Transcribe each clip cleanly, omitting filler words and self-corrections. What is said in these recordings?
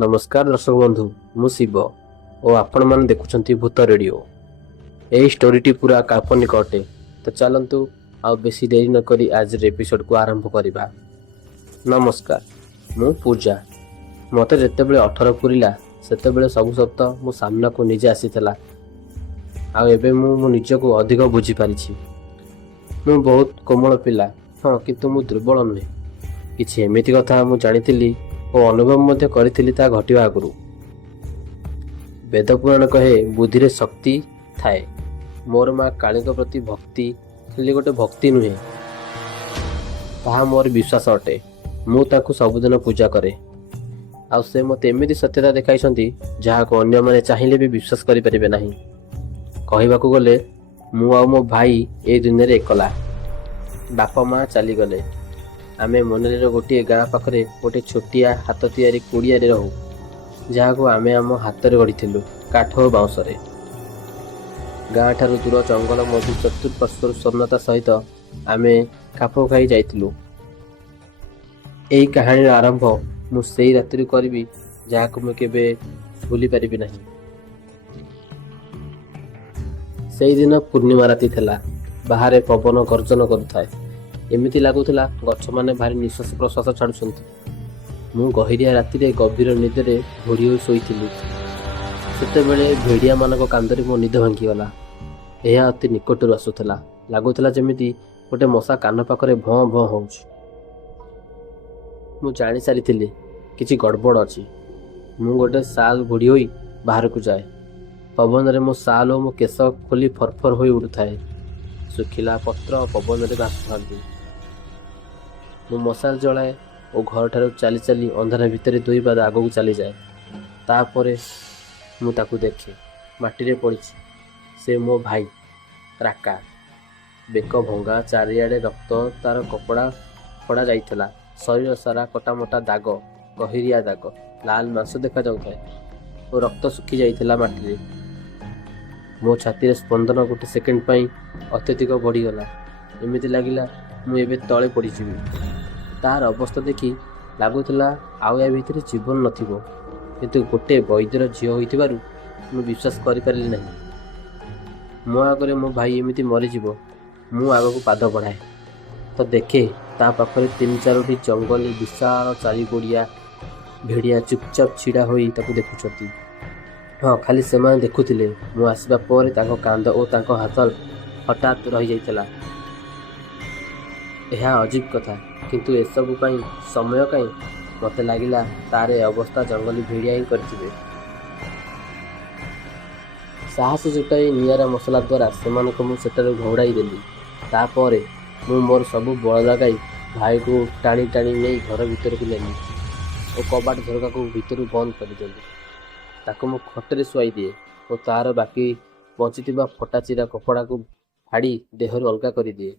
नमस्कार दर्शक बंधु मु शिव और आपण मैंने देखुं भूत रेडियो। यही स्टोरीटी पूरा काल्पनिक अटे। तो चलतु आ बेसी देरी नक आज एपिसोड को आरंभ करवा। नमस्कार, मु पूजा। मत जिते 18 पूरा से सब सप्त मो सामना को निजे आसीला। आबे मु निजको अधिक बुझी पारी। मु बहुत कोमल पिला, हाँ, किंतु मु दुर्बल नुहे। किछि एमिति कथा मु जानी और अनुभव मध्य करी ता घटिया आगु। वेद पुराण कहे बुद्धि शक्ति थाए। मोर माँ काली प्रति भक्ति खाली गोटे भक्ति नुहे, ताहा मोर विश्वास अटे। मु ताकू सबुदिन पूजा करे। आ से मते एमिति सत्यता देखाइछंती जहा को अन्य माने चाहिले भी विश्वास करि परिबे नाही। कहिबाकू गले मु आ मो भाई ए दुनिया रे एकला। बापा माँ चली गले। आमे मनरेर गोटे गाँ पाखरे गोटे छोटिया हाथ तैयारी कुड़िया रहू, जहाँ को आमे आम हाथ में गढ़ी काठ और बाउंसरे। गाँ ठारू दूर जंगल मधु चतुर्पार्श्वर सन्नता सहित आमे खाप खाई जाइलु। यही कहानी आरंभ मु सेई रात्रि करी जहाँ को मैं केबे भूली पारिबि नहीं। सेई दिन पूर्णिमा राति थिला। बाहर पवन गर्जन करुथाए। एमिति लागुला गछ माने भारी निश्वास प्रश्वास छाड़ुछंती। मु गहिरिया राति गभीर निदरे घोड़ी होई शोइथिली। सेतेबेले भेड़िया मानक कांदरे मो निद भांगीगला। यह अति निकटरू आसुला। लगुला जमीती गोटे मशा कान पाखरे भँ भँ होउछ। मु जानी सारी किछि गड़बड़ अछि। मु गोटे साल घोड़ी होई बाहर को जाए। पवन रे मो साल और मो केश खोली फरफर होई उड़ुथाए। सुखिला पत्र पवन रे भासुथांती। मु मशाल जलाए और घर ठारू चली चली अंधार भितर 2 पाद आगू चली जाए। तापरे मु ताकू देखे माटी रे पड़िछि। से मो भाई राका। बेक भंगा, चारिआडे रक्त, तार कपड़ा फड़ा जाइथला। शरीर सारा कटामटा दाग, गहिरिया दाग, लाल मांस देखा जाउथाए और रक्त सुखी जाइथला माटी रे। मो छाती रे स्पंदन गोटे सेकेंड पई अत्यधिक बढ़ीगला। एमिति लागिला मु एबे तळे पड़िଯିबि। तार अवस्था देखि लगुला आउ या भितर जीवन नथिबो, किंतु गोटे वैद्यर झील होइथिबारु मु विश्वास करि पारिली नहीं। मो आगरे मो भाई एमिति मरीजिवो। मु आगको पाद बढ़ाए तो देखे ता पाखरे 3-4टी जंगल विशाल चारि गोड़िया भेड़िया चुपचाप छिड़ा होई ताकू देखुछंती। हाँ, खाली सेमाने देखुथिले। मु आसीबा परे ताको कांद और ताको हाथ हठात रही जाइतला। यह अजीब कथा, किंतु एसबु पाई समय कहीं मते लागिला तारे अवस्था जंगली भेड़िया ही करथिबे। साहस जुटाई नियारा मसला द्वारा सेमानक मु सेटारे घौड़ाई देली। तापरे मु मोर सबु बल लगाई भाई को टाणी टाणी नहीं घर भीतर को नेली और कबाट झरका को भीतर बंद करदेली। ताको मु खटरे शुआई दिए और तार बाकी बचिथिबा फटा चिरा कपड़ा को फाड़ी देहरु अलगा कर दिए।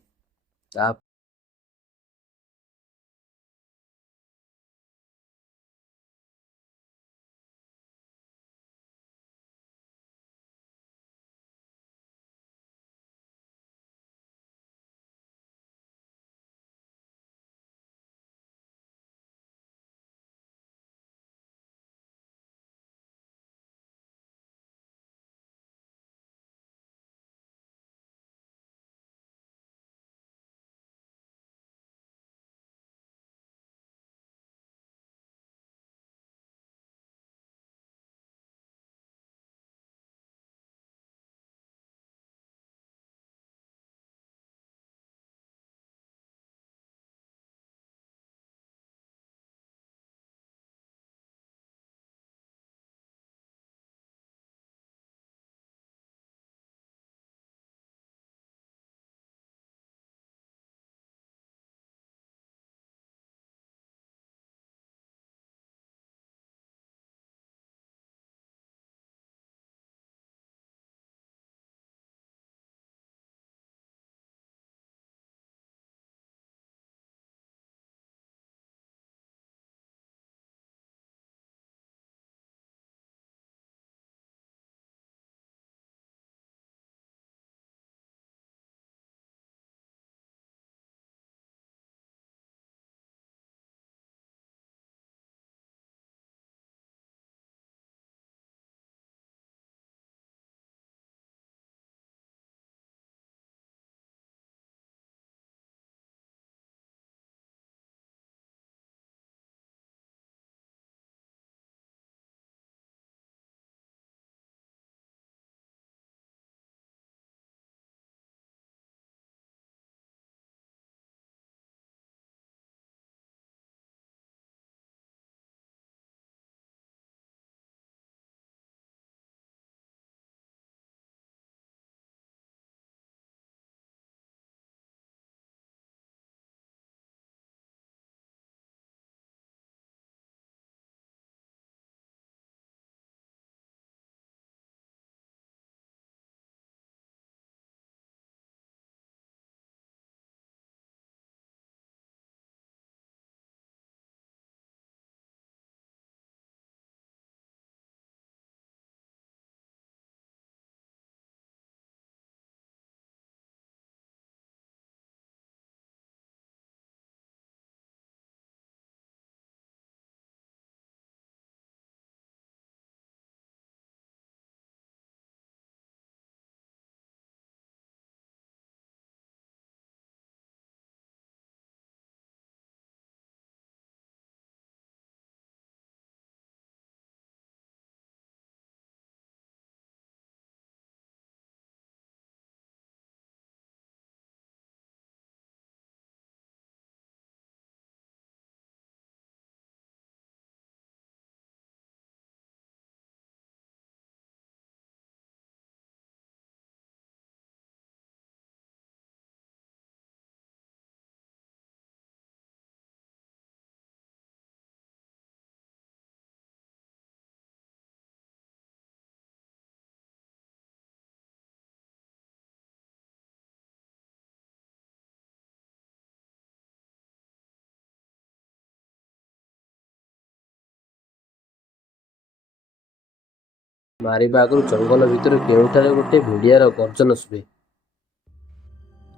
ମାରିବା ଆଗରୁ ଜଙ୍ଗଲ ଭିତରୁ କେଉଁଠାରେ ଗୋଟେ ଭେଡ଼ିଆର ଗର୍ଜନ ଶୁଭେ।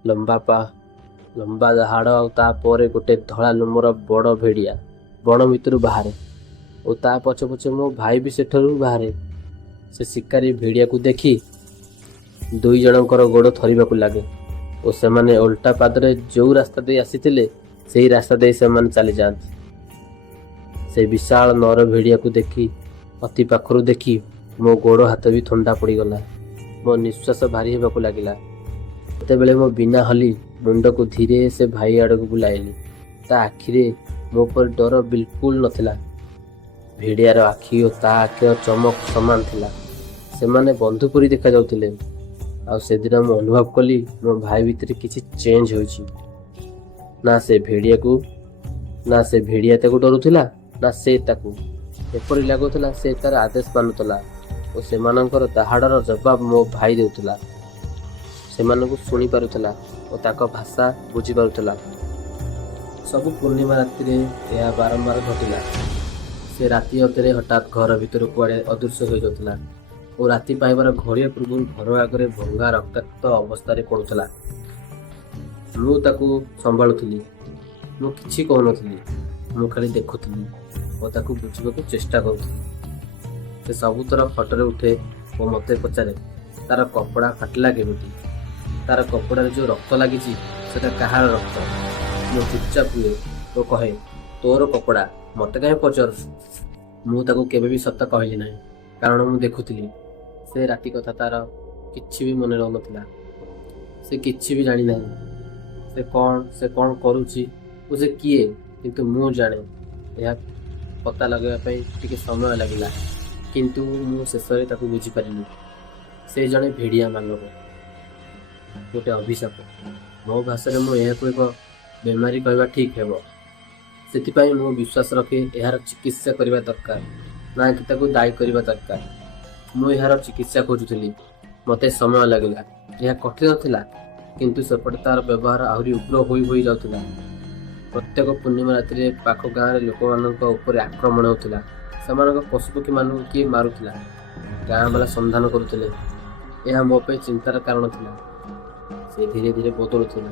ଲମ୍ବା ହାଡ଼ ଆଉ ତାପରେ ଗୋଟେ ଧଳା ଲୋମର ବଡ଼ ଭେଡ଼ିଆ ବଣ ଭିତରୁ ବାହାରେ ଓ ତା ପଛେ ପଛେ ମୋ ଭାଇ ବି ସେଠାରୁ ବାହାରେ। ସେ ଶିକାରୀ ଭେଡ଼ିଆକୁ ଦେଖି ଦୁଇ ଜଣଙ୍କର ଗୋଡ଼ ଥରିବାକୁ ଲାଗେ ଓ ସେମାନେ ଓଲଟା ପାଦରେ ଯେଉଁ ରାସ୍ତା ଦେଇ ଆସିଥିଲେ ସେହି ରାସ୍ତା ଦେଇ ସେମାନେ ଚାଲିଯାଆନ୍ତି। ସେ ବିଶାଳ ନର ଭେଡ଼ିଆକୁ ଦେଖି ଅତି ପାଖରୁ ଦେଖି ମୋ ଗୋଡ଼ ହାତ ବି ଥଣ୍ଡା ପଡ଼ିଗଲା। ମୋ ନିଶ୍ୱାସ ଭାରି ହେବାକୁ ଲାଗିଲା। ସେତେବେଳେ ମୁଁ ବିନା ହଲି ମୁଣ୍ଡକୁ ଧୀରେ ସେ ଭାଇ ଆଡ଼କୁ ବୁଲାଇଲି। ତା ଆଖିରେ ମୋ ଉପରେ ଡର ବିଲକୁଲ ନଥିଲା। ଭେଡ଼ିଆର ଆଖି ଓ ତା ଆଖିର ଚମକ ସମାନ ଥିଲା। ସେମାନେ ବନ୍ଧୁ ପରି ଦେଖାଯାଉଥିଲେ। ଆଉ ସେଦିନ ମୁଁ ଅନୁଭବ କଲି ମୋ ଭାଇ ଭିତରେ କିଛି ଚେଞ୍ଜ ହୋଇଛି। ନା ସେ ଭେଡ଼ିଆ ତାକୁ ଡରୁଥିଲା ନା ସେ ତାକୁ। ଏପରି ଲାଗୁଥିଲା ସେ ତାର ଆଦେଶ ମାନୁଥିଲା ଓ ସେମାନଙ୍କର ଦାହାଡ଼ର ଜବାବ ମୋ ଭାଇ ଦେଉଥିଲା। ସେମାନଙ୍କୁ ଶୁଣି ପାରୁଥିଲା ଓ ତାଙ୍କ ଭାଷା ବୁଝିପାରୁଥିଲା। ସବୁ ପୂର୍ଣ୍ଣିମା ରାତିରେ ଏହା ବାରମ୍ବାର ଘଟିଲା। ସେ ରାତି ଅଧରେ ହଠାତ୍ ଘର ଭିତରୁ କୁଆଡ଼େ ଅଦୃଶ୍ୟ ହୋଇଯାଉଥିଲା ଓ ରାତି ପାଇବାର ଘଡ଼ିଏ ପୂର୍ବରୁ ଘର ଆଗରେ ଭଙ୍ଗା ରକ୍ତାକ୍ତ ଅବସ୍ଥାରେ ପଡ଼ୁଥିଲା। ମୁଁ ତାକୁ ସମ୍ଭାଳୁଥିଲି। ମୁଁ କିଛି କହୁନଥିଲି। ମୁଁ ଖାଲି ଦେଖୁଥିଲି ଓ ତାକୁ ବୁଝିବାକୁ ଚେଷ୍ଟା କରୁଥିଲି। ସେ ସବୁଥର ଫଟୋରେ ଉଠେ ଓ ମୋତେ ପଚାରେ ତାର କପଡ଼ା ଫାଟିଲା କେମିତି, ତାର କପଡ଼ାରେ ଯେଉଁ ରକ୍ତ ଲାଗିଛି ସେଟା କାହାର ରକ୍ତ। ମୁଁ ଚୁପଚାପ ହୁଏ ଓ କହେ ତୋର କପଡ଼ା, ମୋତେ କାହିଁ ପଚାରୁଛୁ। ମୁଁ ତାକୁ କେବେ ବି ସତ କହିଲି ନାହିଁ, କାରଣ ମୁଁ ଦେଖୁଥିଲି। ସେ ରାତି କଥା ତାର କିଛି ବି ମନେ ରହୁନଥିଲା। ସେ କିଛି ବି ଜାଣିନାହିଁ ସେ କ'ଣ କରୁଛି ଓ ସେ କିଏ। କିନ୍ତୁ ମୁଁ ଜାଣେ। ଏହା ପତା ଲଗାଇବା ପାଇଁ ଟିକେ ସମୟ ଲାଗିଲା, କିନ୍ତୁ ମୁଁ ଶେଷରେ ତାକୁ ବୁଝିପାରିଲି। ସେ ଜଣେ ଭେଡ଼ିଆ ମାନବ, ଗୋଟେ ଅଭିଶାପ। ମୋ ଭାଷାରେ ମୁଁ ଏହାକୁ ଏକ ବେମାରୀ କହିବା ଠିକ୍ ହେବ। ସେଥିପାଇଁ ମୁଁ ବିଶ୍ୱାସ ରଖେ ଏହାର ଚିକିତ୍ସା କରିବା ଦରକାର, ନା କି ତାକୁ ଦାୟୀ କରିବା ଦରକାର। ମୁଁ ଏହାର ଚିକିତ୍ସା ଖୋଜୁଥିଲି। ମୋତେ ସମୟ ଲାଗିଲା। ଏହା କଠିନ ଥିଲା, କିନ୍ତୁ ସେପଟେ ତାର ବ୍ୟବହାର ଆହୁରି ଉଗ୍ର ହୋଇ ଯାଉଥିଲା। ପ୍ରତ୍ୟେକ ପୂର୍ଣ୍ଣିମା ରାତିରେ ପାଖ ଗାଁରେ ଲୋକମାନଙ୍କ ଉପରେ ଆକ୍ରମଣ ହେଉଥିଲା। ସେମାନଙ୍କ ପଶୁପକ୍ଷୀମାନଙ୍କୁ କିଏ ମାରୁଥିଲା। ଗାଁ ବାଲା ସନ୍ଧାନ କରୁଥିଲେ। ଏହା ମୋ ପାଇଁ ଚିନ୍ତାର କାରଣ ଥିଲା। ସେ ଧୀରେ ଧୀରେ ବଦଳୁଥିଲା।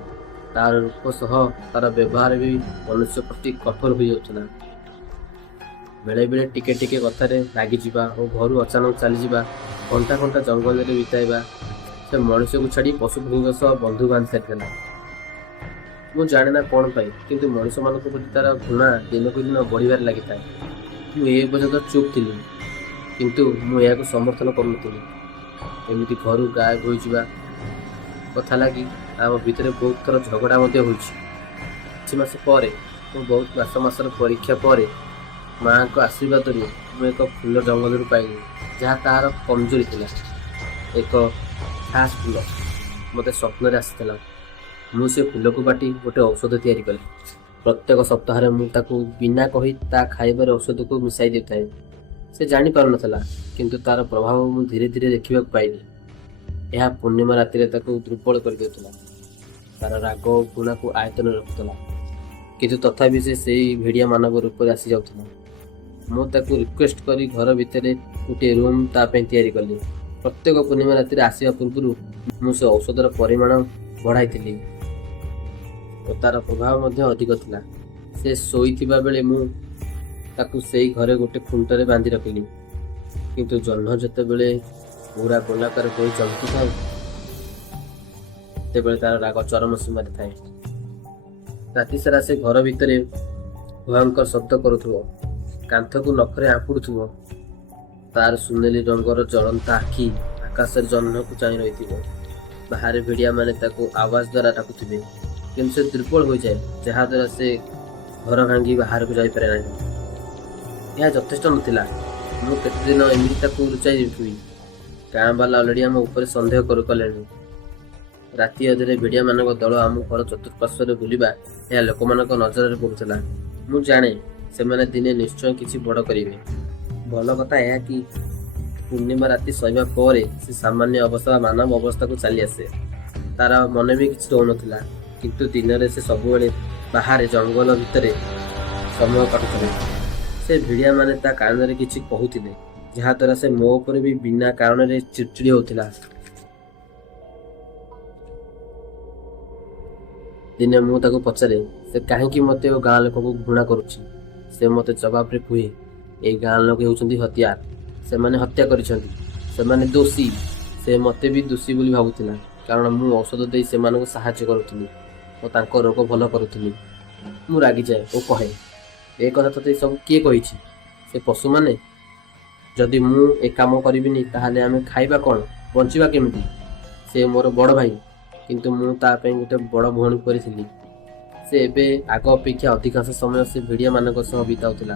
ତାର ରୂପ ସହ ତାର ବ୍ୟବହାର ବି ମନୁଷ୍ୟ ପ୍ରତି କଠୋର ହୋଇଯାଉଥିଲା। ବେଳେବେଳେ ଟିକେ ଟିକେ କଥାରେ ରାଗିଯିବା ଓ ଘରୁ ଅଚାନକ ଚାଲିଯିବା, ଘଣ୍ଟା ଘଣ୍ଟା ଜଙ୍ଗଲରେ ବିତାଇବା। ସେ ମଣିଷକୁ ଛାଡ଼ି ପଶୁପକ୍ଷୀଙ୍କ ସହ ବନ୍ଧୁ ବାନ୍ଧି ସାରିଥିଲା। ମୁଁ ଜାଣେ ନା କ'ଣ ପାଇଁ, କିନ୍ତୁ ମଣିଷମାନଙ୍କ ପ୍ରତି ତାର ଘୃଣା ଦିନକୁ ଦିନ ବଢ଼ିବାରେ ଲାଗିଥାଏ। ମୁଁ ଏ ପର୍ଯ୍ୟନ୍ତ ଚୁପ୍ ଥିଲି, କିନ୍ତୁ ମୁଁ ଏହାକୁ ସମର୍ଥନ କରୁନଥିଲି। ଏମିତି ଘରୁ ଗାୟବ ହୋଇଯିବା କଥା ଲାଗି ଆମ ଭିତରେ ବହୁତ ଥର ଝଗଡ଼ା ମଧ୍ୟ ହୋଇଛି। କିଛି ମାସ ପରେ ବହୁତ ମାସର ପରୀକ୍ଷା ପରେ ମାଆଙ୍କ ଆଶୀର୍ବାଦରୁ ମୁଁ ଏକ ଫୁଲ ଜଙ୍ଗଲରୁ ପାଇଲି, ଯାହା ତାହାର କମଜୋରି ଥିଲା। ଏକ ଖାସ୍ ଫୁଲ ମୋତେ ସ୍ୱପ୍ନରେ ଆସିଥିଲା। ମୁଁ ସେ ଫୁଲକୁ ବାଟି ଗୋଟେ ଔଷଧ ତିଆରି କଲି। ପ୍ରତ୍ୟେକ ସପ୍ତାହରେ ମୁଁ ତାକୁ ବିନା କହି ତା ଖାଇବାରେ ଔଷଧକୁ ମିଶାଇ ଦେଉଥାଏ। ସେ ଜାଣିପାରୁନଥିଲା, କିନ୍ତୁ ତାର ପ୍ରଭାବ ମୁଁ ଧୀରେ ଧୀରେ ଦେଖିବାକୁ ପାଇଲି। ଏହା ପୂର୍ଣ୍ଣିମା ରାତିରେ ତାକୁ ଦୁର୍ବଳ କରିଦେଉଥିଲା। ତାର ରାଗ ଓ ଘୃଣାକୁ ଆୟତ୍ତନରେ ରଖୁଥିଲା। କିନ୍ତୁ ତଥାପି ସେ ସେଇ ଭେଡ଼ିଆ ମାନବ ରୂପରେ ଆସିଯାଉଥିଲା। ମୁଁ ତାକୁ ରିକ୍ୱେଷ୍ଟ କରି ଘର ଭିତରେ ଗୋଟିଏ ରୁମ୍ ତା ପାଇଁ ତିଆରି କଲି। ପ୍ରତ୍ୟେକ ପୂର୍ଣ୍ଣିମା ରାତିରେ ଆସିବା ପୂର୍ବରୁ ମୁଁ ସେ ଔଷଧର ପରିମାଣ ବଢ଼ାଇଥିଲି ଓ ତାର ପ୍ରଭାବ ମଧ୍ୟ ଅଧିକ ଥିଲା। ସେ ଶୋଇଥିବା ବେଳେ ମୁଁ ତାକୁ ସେଇ ଘରେ ଗୋଟେ ଖୁଣ୍ଟରେ ବାନ୍ଧି ରଖିଲି। କିନ୍ତୁ ଜହ୍ନ ଯେତେବେଳେ ପୁରା ଗୋଲାକାର ହୋଇ ଚମକିଥାଏ, ସେତେବେଳେ ତାର ରାଗ ଚରମ ସୀମାରେ ଥାଏ। ରାତି ସାରା ସେ ଘର ଭିତରେ ଭୟଙ୍କର ଶବ୍ଦ କରୁଥିବ, କାନ୍ଥକୁ ନଖରେ ଆମ୍ପୁଡୁଥିବ। ତାର ସୁନେଲି ରଙ୍ଗର ଜ୍ୱଳନ୍ତା ଆଖି ଆକାଶରେ ଜହ୍ନକୁ ଚାହିଁ ରହିଥିବ। ବାହାରେ ଭେଡ଼ିଆମାନେ ତାକୁ ଆୱାଜ ଦ୍ୱାରା ଡାକୁଥିବେ, କିନ୍ତୁ ସେ ଦୁର୍ବଳ ହୋଇଯାଏ, ଯାହାଦ୍ୱାରା ସେ ଘର ଭାଙ୍ଗି ବାହାରକୁ ଯାଇପାରେ ନାହିଁ। ଏହା ଯଥେଷ୍ଟ ନଥିଲା। ମୁଁ କେତେଦିନ ଏମିତି ତାକୁ ଲୁଚାଇ ରଖିବି। ଗାଁ ବାଲା ଅଲରେଡ଼ି ଆମ ଉପରେ ସନ୍ଦେହ କଲେଣି। ରାତି ଅଧରେ ଭେଡ଼ିଆମାନଙ୍କ ଦଳ ଆମ ଘର ଚତୁଃପାର୍ଶ୍ୱରେ ବୁଲିବା ଏହା ଲୋକମାନଙ୍କ ନଜରରେ ପଡ଼ୁଥିଲା। ମୁଁ ଜାଣେ ସେମାନେ ଦିନେ ନିଶ୍ଚୟ କିଛି ବଡ଼ କରିବେ। ଭଲ କଥା ଏହା କି ପୂର୍ଣ୍ଣିମା ରାତି ସରିବା ପରେ ସେ ସାମାନ୍ୟ ଅବସ୍ଥା ବା ମାନବ ଅବସ୍ଥାକୁ ଚାଲି ଆସେ। ତାର ମନେ ବି କିଛି ରହୁନଥିଲା, କିନ୍ତୁ ଦିନରେ ସେ ସବୁବେଳେ ବାହାରେ ଜଙ୍ଗଲ ଭିତରେ ସମୟ କାଟୁଥିଲେ। ସେ ଭେଡ଼ିଆମାନେ ତା କାନରେ କିଛି କହୁଥିଲେ, ଯାହାଦ୍ୱାରା ସେ ମୋ ଉପରେ ବି ବିନା କାରଣରେ ଚିଡ଼ଚିଡ଼ି ହେଉଥିଲା। ଦିନେ ମୁଁ ତାକୁ ପଚାରେ ସେ କାହିଁକି ମୋତେ ଓ ଗାଁ ଲୋକଙ୍କୁ ଘୃଣା କରୁଛି। ସେ ମୋତେ ଜବାବରେ କୁହେ, ଏଇ ଗାଁ ଲୋକ ହେଉଛନ୍ତି ହତ୍ୟାର, ସେମାନେ ହତ୍ୟା କରିଛନ୍ତି, ସେମାନେ ଦୋଷୀ। ସେ ମୋତେ ବି ଦୋଷୀ ବୋଲି ଭାବୁଥିଲା, କାରଣ ମୁଁ ଔଷଧ ଦେଇ ସେମାନଙ୍କୁ ସାହାଯ୍ୟ କରୁଥିଲି ଓ ତାଙ୍କ ରୋଗ ଭଲ କରୁଥିଲି। ମୁଁ ରାଗିଯାଏ ଓ କହେ, ଏ କଥା ତୋତେ ସବୁ କିଏ କହିଛି? ସେ ପଶୁମାନେ? ଯଦି ମୁଁ ଏ କାମ କରିବିନି ତାହେଲେ ଆମେ ଖାଇବା କ'ଣ, ବଞ୍ଚିବା କେମିତି? ସେ ମୋର ବଡ଼ ଭାଇ, କିନ୍ତୁ ମୁଁ ତା ପାଇଁ ଗୋଟେ ବଡ଼ ଭଉଣୀ କରିଥିଲି। ସେ ଏବେ ଆଗ ଅପେକ୍ଷା ଅଧିକାଂଶ ସମୟ ସେ ଭିଡ଼ିଆମାନଙ୍କ ସହ ବିତାଉଥିଲା।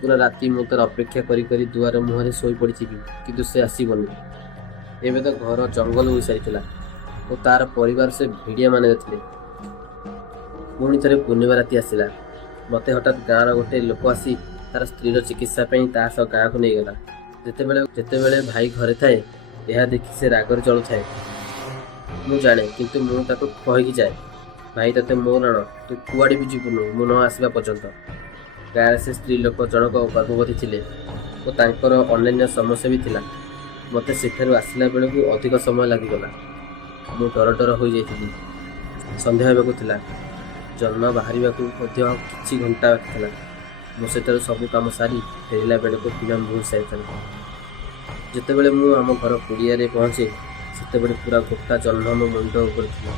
ପୁରା ରାତି ମୁଁ ତାର ଅପେକ୍ଷା କରି କରି ଦୁଆର ମୁହଁରେ ଶୋଇପଡ଼ିଥିବି, କିନ୍ତୁ ସେ ଆସିବନି। ଏବେ ତ ଘର ଜଙ୍ଗଲ ହୋଇସାରିଥିଲା ଓ ତାର ପରିବାର ସେ ଭିଡ଼ିଆମାନେ ଥିଲେ। ପୁଣି ଥରେ ପୂର୍ଣ୍ଣିମା ରାତି ଆସିଲା। ମୋତେ ହଠାତ୍ ଗାଁର ଗୋଟେ ଲୋକ ଆସି ତାର ସ୍ତ୍ରୀର ଚିକିତ୍ସା ପାଇଁ ତା ସହ ଗାଁକୁ ନେଇଗଲା। ଯେତେବେଳେ ଭାଇ ଘରେ ଥାଏ, ଏହା ଦେଖି ସେ ରାଗରେ ଚଳୁଥାଏ। ମୁଁ ଜାଣେ, କିନ୍ତୁ ମୁଁ ତାକୁ କହିକି ଯାଏ, ଭାଇ ତତେ ମୋର ଆଣ, ତୁ କୁଆଡ଼େ ବି ଯିବୁନୁ ମୁଁ ନ ଆସିବା ପର୍ଯ୍ୟନ୍ତ। ଗାଁରେ ସେ ସ୍ତ୍ରୀ ଲୋକ ଜଣକ ଗର୍ଭବତୀ ଥିଲେ ଓ ତାଙ୍କର ଅନ୍ୟାନ୍ୟ ସମସ୍ୟା ବି ଥିଲା। ମୋତେ ସେଠାରୁ ଆସିଲା ବେଳକୁ ଅଧିକ ସମୟ ଲାଗିଗଲା। ମୁଁ ଡର ହୋଇଯାଇଥିଲି। ସନ୍ଧ୍ୟା ହେବାକୁ ଥିଲା, ଜହ୍ନ ବାହାରିବାକୁ ମଧ୍ୟ କିଛି ଘଣ୍ଟା ବାକି ଥିଲା। ମୁଁ ସେଠାରୁ ସବୁ କାମ ସାରି ଫେରିଲା ବେଳକୁ ଦିନ ଭୋର ସାରିଥିଲା। ଯେତେବେଳେ ମୁଁ ଆମ ଘର ପଡ଼ିଆରେ ପହଞ୍ଚେ, ସେତେବେଳେ ପୁରା ଗୋଟା ଜହ୍ନ ମୋ ମୁଣ୍ଡ ଉପରେ ଥିଲା।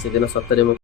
ସେଦିନ ସତରେ ମୁଁ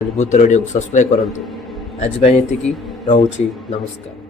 ଭୂତ ରେଡ଼ିଓକୁ ସବସ୍କ୍ରାଇବ୍ କରନ୍ତୁ। ଆଜି ପାଇଁ ଏତିକି, ରହୁଛି, ନମସ୍କାର।